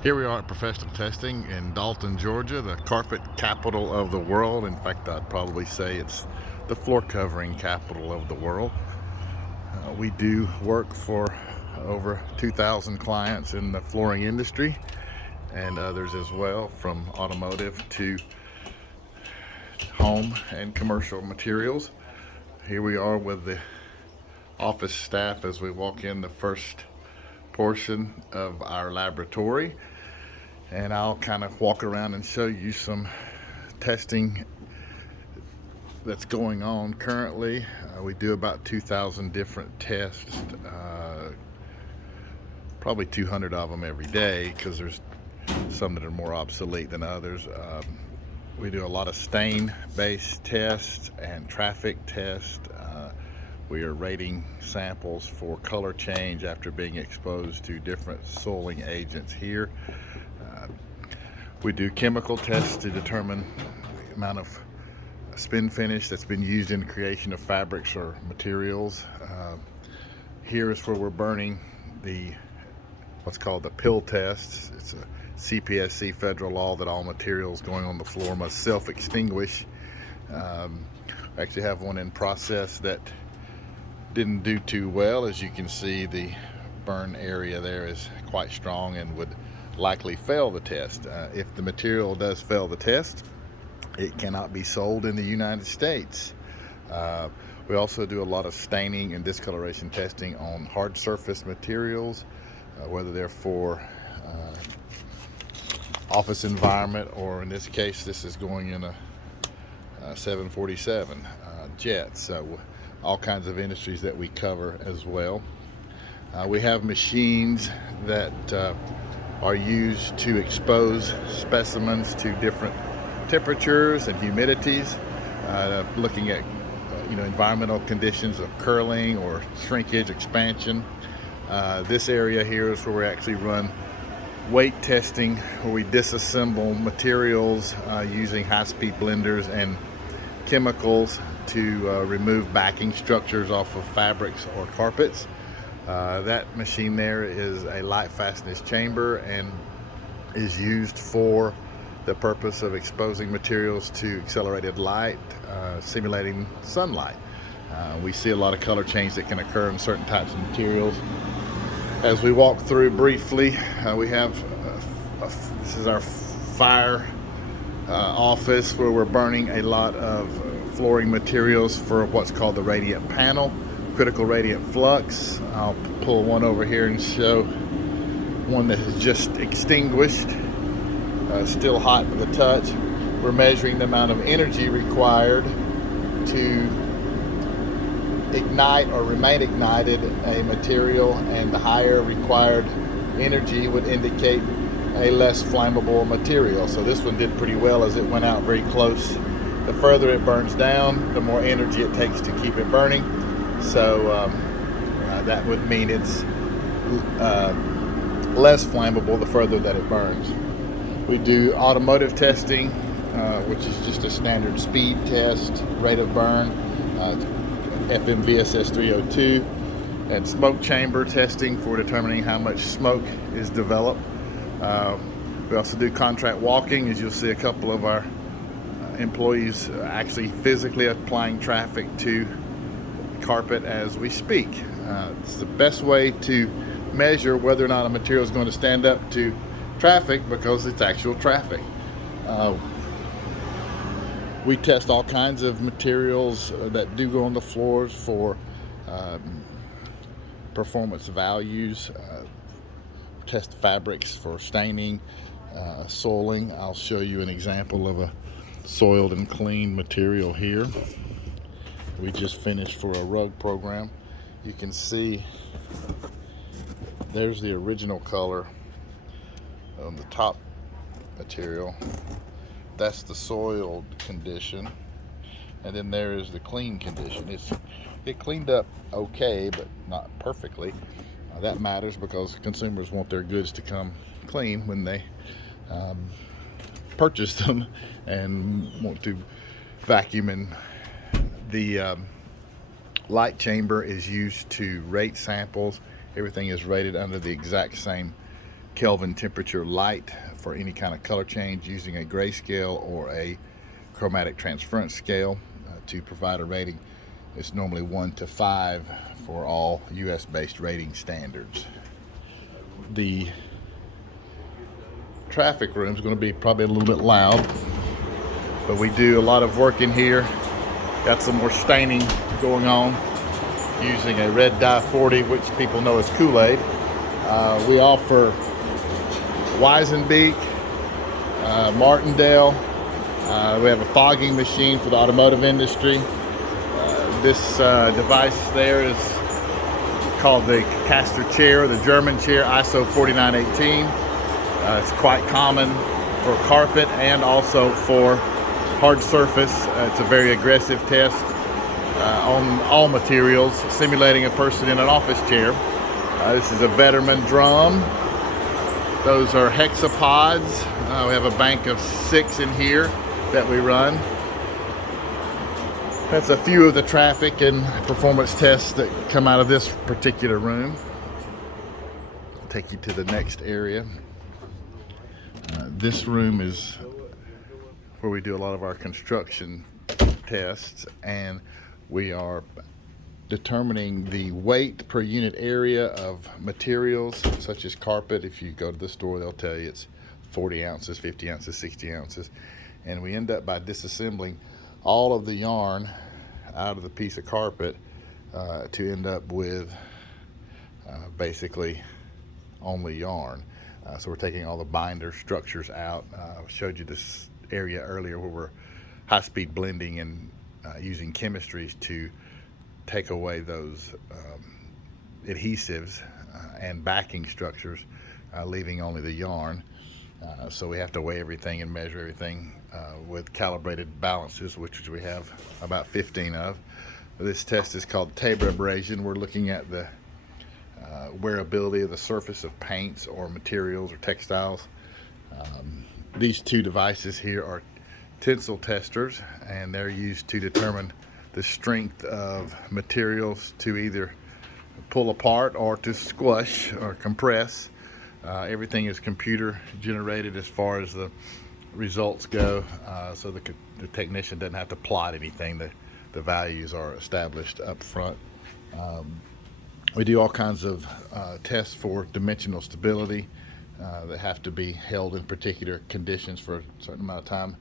Here we are at Professional Testing in Dalton, Georgia, the carpet capital of the world. In fact, I'd probably say it's the floor covering capital of the world. We do work for over 2,000 clients in the flooring industry and others as well, from automotive to home and commercial materials. Here we are with the office staff as we walk in the first portion of our laboratory, and I'll kind of walk around and show you some testing that's going on currently. We do about 2,000 different tests, probably 200 of them every day, because there's some that are more obsolete than others. We do a lot of stain-based tests and traffic tests. We are rating samples for color change after being exposed to different soiling agents here. We do chemical tests to determine the amount of spin finish that's been used in the creation of fabrics or materials. Here is where we're burning what's called the pill test. It's a CPSC federal law that all materials going on the floor must self-extinguish. I actually have one in process that didn't do too well. As you can see, the burn area there is quite strong and would likely fail the test. If the material does fail the test, it cannot be sold in the United States. We also do a lot of staining and discoloration testing on hard surface materials, whether they're for office environment, or in this case, this is going in a 747 jet. So all kinds of industries that we cover as well. We have machines that are used to expose specimens to different temperatures and humidities, looking at environmental conditions of curling or shrinkage, expansion. This area here is where we actually run weight testing, where we disassemble materials using high-speed blenders and chemicals to remove backing structures off of fabrics or carpets. That machine there is a light fastness chamber and is used for the purpose of exposing materials to accelerated light, simulating sunlight. We see a lot of color change that can occur in certain types of materials. As we walk through briefly, we have this is our fire office, where we're burning a lot of flooring materials for what's called the radiant panel, critical radiant flux. I'll pull one over here and show one that is just extinguished, still hot to the touch. We're measuring the amount of energy required to ignite or remain ignited a material, and the higher required energy would indicate a less flammable material. So this one did pretty well as it went out very close. The further it burns down, the more energy it takes to keep it burning. So that would mean it's less flammable the further that it burns. We do automotive testing, which is just a standard speed test, rate of burn, FMVSS 302, and smoke chamber testing for determining how much smoke is developed. We also do contract walking, as you'll see a couple of our employees actually physically applying traffic to carpet as we speak. It's the best way to measure whether or not a material is going to stand up to traffic, because it's actual traffic. We test all kinds of materials that do go on the floors for performance values, test fabrics for staining, soiling. I'll show you an example of a soiled and clean material here. We just finished for a rug program. You can see there's the original color on the top material. That's the soiled condition, and then there is the clean condition. It cleaned up okay, but not perfectly. That matters because consumers want their goods to come clean when they purchase them, and want to vacuum. And the light chamber is used to rate samples. Everything is rated under the exact same Kelvin temperature light for any kind of color change using a grayscale or a chromatic transference scale to provide a rating. It's normally 1 to 5 for all US based rating standards. The traffic room is going to be probably a little bit loud, but we do a lot of work in here. Got some more staining going on using a red dye 40, which people know as Kool-Aid. We offer Weizenbeek, Martindale. We have a fogging machine for the automotive industry. This device there is called the caster chair, the German chair, ISO 4918. It's quite common for carpet and also for hard surface. It's a very aggressive test on all materials, simulating a person in an office chair. This is a Vetterman drum. Those are hexapods. We have a bank of 6 in here that we run. That's a few of the traffic and performance tests that come out of this particular room. I'll take you to the next area. This room is where we do a lot of our construction tests, and we are determining the weight per unit area of materials such as carpet. If you go to the store, they'll tell you it's 40 ounces, 50 ounces, 60 ounces. And we end up by disassembling all of the yarn out of the piece of carpet to end up with basically only yarn. So we're taking all the binder structures out. I showed you this area earlier where we're high-speed blending and using chemistries to take away those adhesives and backing structures, leaving only the yarn. So we have to weigh everything and measure everything with calibrated balances, which we have about 15 of. This test is called Tabor Abrasion. We're looking at the wearability of the surface of paints or materials or textiles. These two devices here are Tinsel Testers, and they're used to determine the strength of materials to either pull apart or to squash or compress. Everything is computer generated as far as the results go, so the technician doesn't have to plot anything. The values are established up front. We do all kinds of tests for dimensional stability that have to be held in particular conditions for a certain amount of time.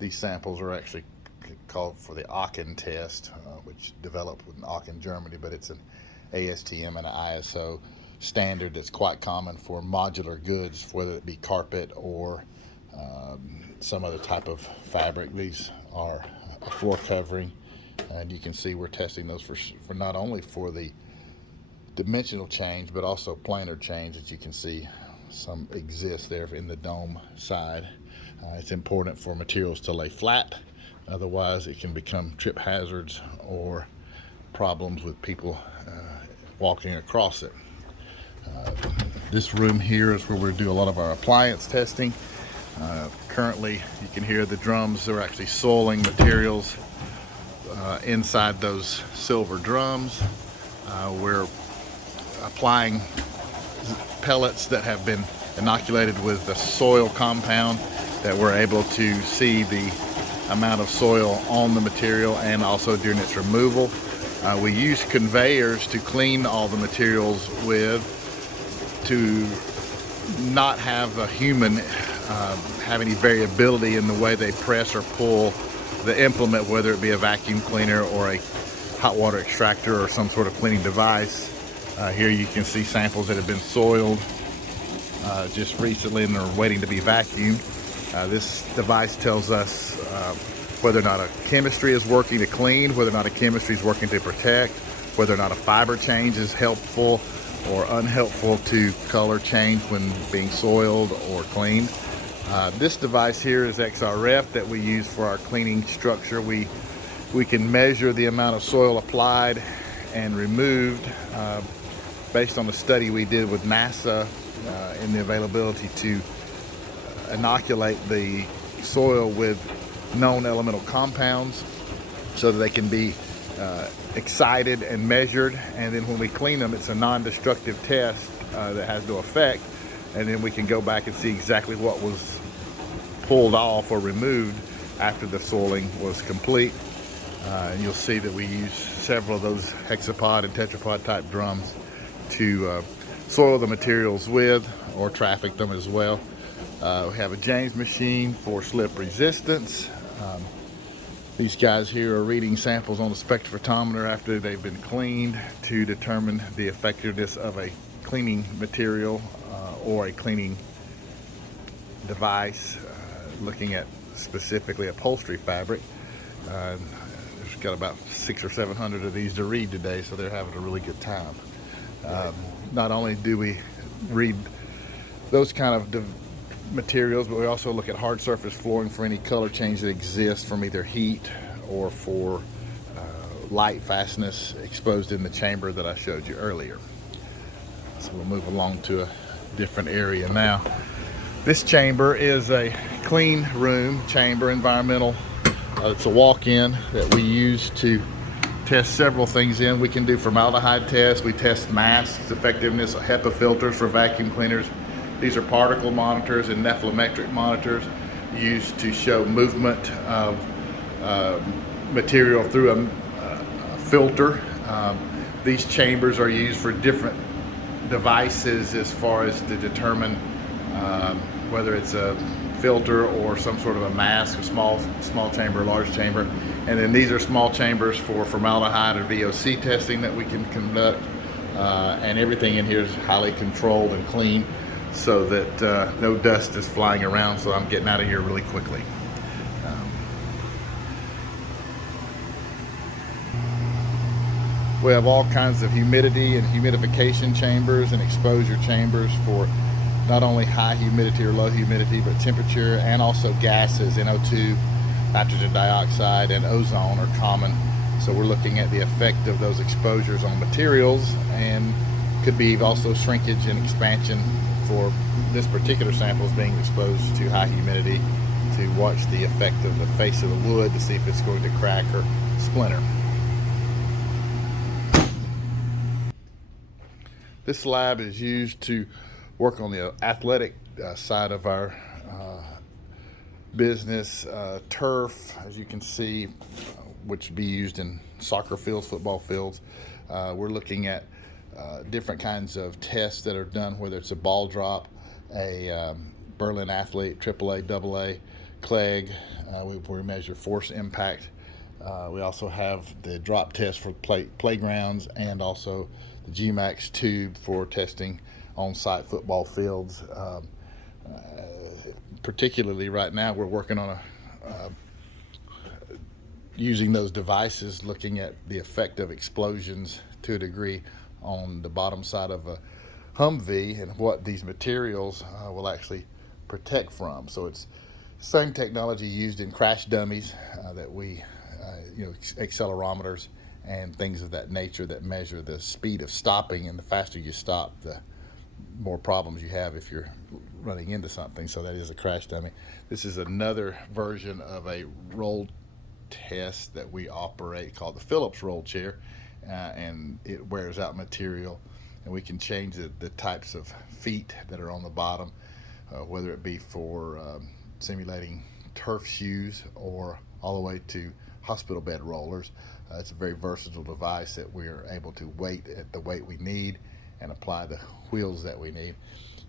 These samples are actually called for the Aachen test, which developed in Aachen, Germany, but it's an ASTM and an ISO standard that's quite common for modular goods, whether it be carpet or some other type of fabric. These are a floor covering, and you can see we're testing those for not only for the dimensional change but also planar change. As you can see, some exist there in the dome side. It's important for materials to lay flat, otherwise it can become trip hazards or problems with people walking across it. This room here is where we do a lot of our appliance testing. Currently you can hear the drums. They're actually soiling materials inside those silver drums. We're applying pellets that have been inoculated with the soil compound that we're able to see the amount of soil on the material and also during its removal. We use conveyors to clean all the materials with, to not have a human have any variability in the way they press or pull the implement, whether it be a vacuum cleaner or a hot water extractor or some sort of cleaning device. Here you can see samples that have been soiled just recently and are waiting to be vacuumed. This device tells us whether or not a chemistry is working to clean, whether or not a chemistry is working to protect, whether or not a fiber change is helpful or unhelpful to color change when being soiled or cleaned. This device here is XRF that we use for our cleaning structure. We can measure the amount of soil applied and removed based on a study we did with NASA in the availability to inoculate the soil with known elemental compounds so that they can be excited and measured, and then when we clean them, it's a non-destructive test that has no effect. and then we can go back and see exactly what was pulled off or removed after the soiling was complete. And you'll see that we use several of those hexapod and tetrapod type drums to soil the materials with, or traffic them as well. We have a James machine for slip resistance. These guys here are reading samples on the spectrophotometer after they've been cleaned to determine the effectiveness of a cleaning material or a cleaning device, looking at specifically upholstery fabric. There's got about 600 or 700 of these to read today, so they're having a really good time. Not only do we read those kind of materials, but we also look at hard surface flooring for any color change that exists from either heat or for light fastness exposed in the chamber that I showed you earlier. So we'll move along to a different area now. This chamber is a clean room chamber, environmental. It's a walk-in that we use to test several things in. We can do formaldehyde tests. We test masks, effectiveness of HEPA filters for vacuum cleaners. These are particle monitors and nephelometric monitors used to show movement of material through a filter. These chambers are used for different devices as far as to determine whether it's a filter or some sort of a mask, a small chamber, large chamber. And then these are small chambers for formaldehyde or VOC testing that we can conduct. And everything in here is highly controlled and clean, so that no dust is flying around, so I'm getting out of here really quickly. We have all kinds of humidity and humidification chambers and exposure chambers for not only high humidity or low humidity, but temperature, and also gases. NO2, nitrogen dioxide, and ozone are common. So we're looking at the effect of those exposures on materials, and could be also shrinkage and expansion for this particular sample is being exposed to high humidity, to watch the effect of the face of the wood to see if it's going to crack or splinter. This lab is used to work on the athletic side of our business. Turf, as you can see, which would be used in soccer fields, football fields. We're looking at different kinds of tests that are done, whether it's a ball drop, a Berlin Athlete, AAA, AA, Clegg. We measure force impact. We also have the drop test for playgrounds, and also the GMAX tube for testing on-site football fields. Particularly right now, we're working on using those devices, looking at the effect of explosions to a degree on the bottom side of a Humvee, and what these materials will actually protect from. So it's the same technology used in crash dummies that we, accelerometers and things of that nature that measure the speed of stopping, and the faster you stop, the more problems you have if you're running into something. So that is a crash dummy. This is another version of a roll test that we operate called the Phillips roll chair, and it wears out material, and we can change the types of feet that are on the bottom, whether it be for simulating turf shoes or all the way to hospital bed rollers. It's a very versatile device that we are able to weight at the weight we need and apply the wheels that we need.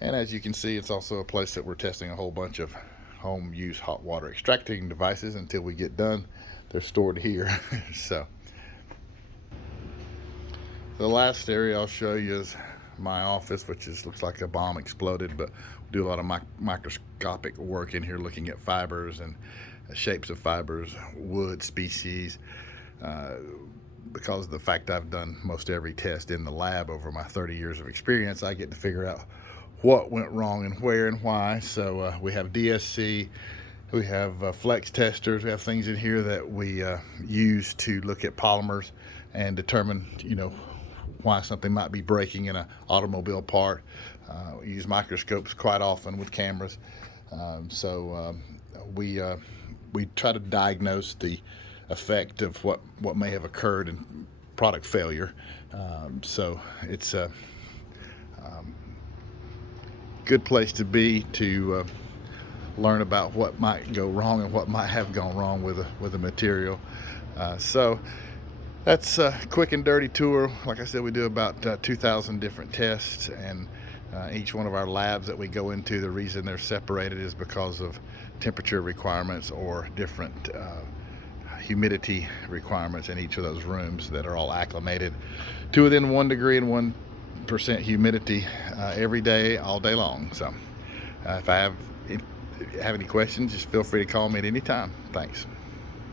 And as you can see, it's also a place that we're testing a whole bunch of home use hot water extracting devices. Until we get done, they're stored here. So the last area I'll show you is my office, which looks like a bomb exploded, but we do a lot of microscopic work in here, looking at fibers and shapes of fibers, wood species. Because of the fact I've done most every test in the lab over my 30 years of experience, I get to figure out what went wrong and where and why. So we have DSC, we have flex testers, we have things in here that we use to look at polymers and determine, why something might be breaking in an automobile part. We use microscopes quite often with cameras. We try to diagnose the effect of what may have occurred in product failure. So it's good place to be to learn about what might go wrong and what might have gone wrong with a material. So that's a quick and dirty tour. Like I said, we do about 2,000 different tests, and each one of our labs that we go into, the reason they're separated is because of temperature requirements or different humidity requirements in each of those rooms that are all acclimated to within 1 degree and 1% humidity every day, all day long. So if you have any questions, just feel free to call me at any time. Thanks.